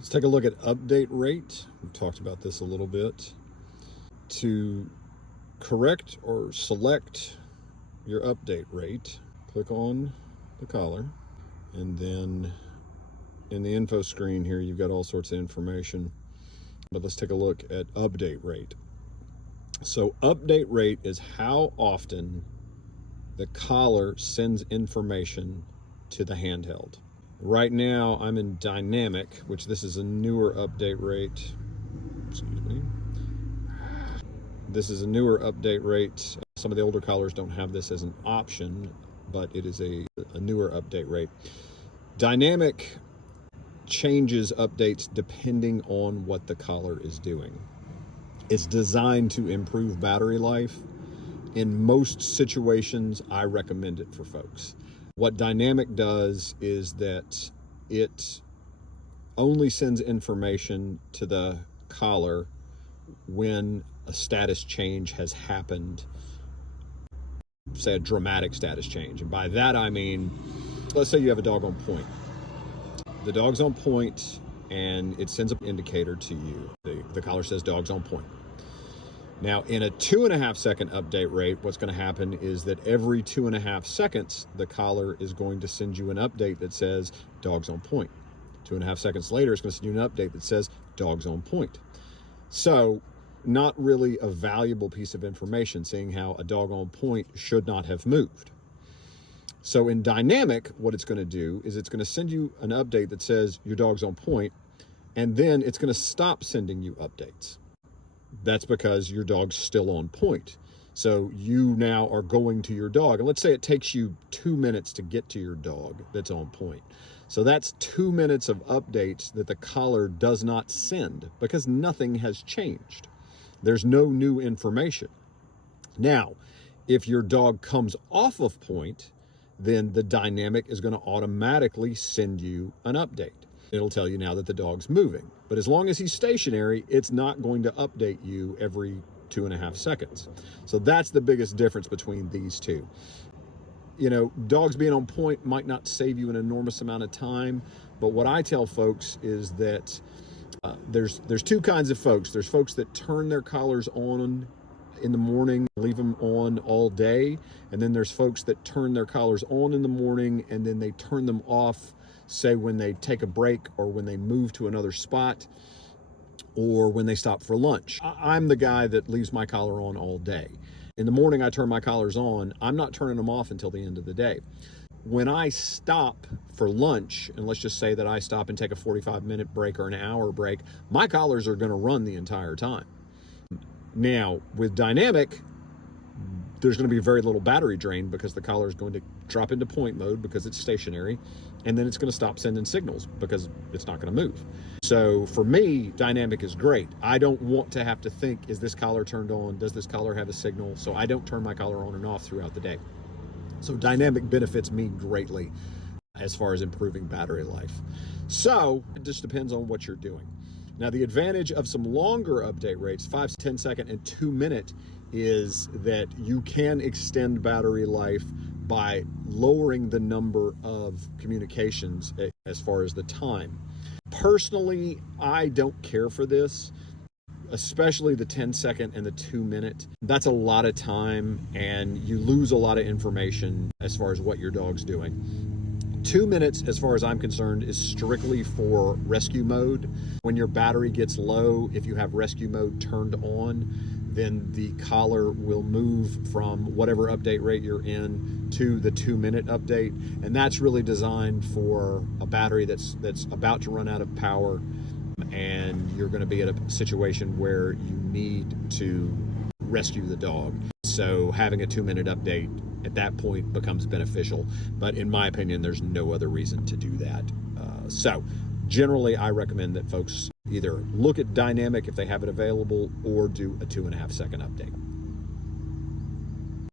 Let's take a look at update rate. We've talked about this a little bit. To correct or select your update rate, click on the collar, and then in the info screen here, you've got all sorts of information. But let's take a look at update rate. So update rate is how often the collar sends information to the handheld. Right now I'm in dynamic, which this is a newer update rate. Excuse me. This is a newer update rate. Some of the older collars don't have this as an option, but it is a newer update rate. Dynamic changes updates depending on what the collar is doing. It's designed to improve battery life. In most situations, I recommend it for folks. What dynamic does is that it only sends information to the collar when a status change has happened, say a dramatic status change. And by that I mean, let's say you have a dog on point. The dog's on point and it sends an indicator to you. The collar says dog's on point. Now, in a 2.5 second update rate, what's going to happen is that every 2.5 seconds, the collar is going to send you an update that says dog's on point. 2.5 seconds later, it's going to send you an update that says dog's on point. So, not really a valuable piece of information, seeing how a dog on point should not have moved. So in dynamic, what it's going to do is it's going to send you an update that says your dog's on point, and then it's going to stop sending you updates. That's because your dog's still on point. So you now are going to your dog, and let's say it takes you 2 minutes to get to your dog that's on point. So that's 2 minutes of updates that the collar does not send because nothing has changed. There's no new information. Now, if your dog comes off of point, then the dynamic is going to automatically send you an update. It'll tell you now that the dog's moving. But as long as he's stationary, it's not going to update you every 2.5 seconds. So that's the biggest difference between these two. You know, dogs being on point might not save you an enormous amount of time, but what I tell folks is that there's two kinds of folks. There's folks that turn their collars on in the morning, leave them on all day, and then there's folks that turn their collars on in the morning and then they turn them off, say when they take a break or when they move to another spot or when they stop for lunch. I'm the guy that leaves my collar on all day. In the morning, I turn my collars on. I'm not turning them off until the end of the day. When I stop for lunch, and let's just say that I stop and take a 45-minute break or an hour break, my collars are going to run the entire time. Now, with dynamic, there's going to be very little battery drain because the collar is going to drop into point mode because it's stationary, and then it's going to stop sending signals because it's not going to move. So for me, dynamic is great. I don't want to have to think, is this collar turned on? Does this collar have a signal? So I don't turn my collar on and off throughout the day. So dynamic benefits me greatly as far as improving battery life. So it just depends on what you're doing. Now, the advantage of some longer update rates, 5, 10 second, and 2 minute, is that you can extend battery life by lowering the number of communications as far as the time. Personally, I don't care for this, especially the 10 second and the 2 minute. That's a lot of time and you lose a lot of information as far as what your dog's doing. 2 minutes, as far as I'm concerned, is strictly for rescue mode. When your battery gets low, if you have rescue mode turned on, then the collar will move from whatever update rate you're in to the 2 minute update. And that's really designed for a battery that's about to run out of power and you're going to be at a situation where you need to rescue the dog. So having a 2 minute update at that point becomes beneficial. But in my opinion, there's no other reason to do that. So generally, I recommend that folks either look at dynamic if they have it available or do a 2.5 second update.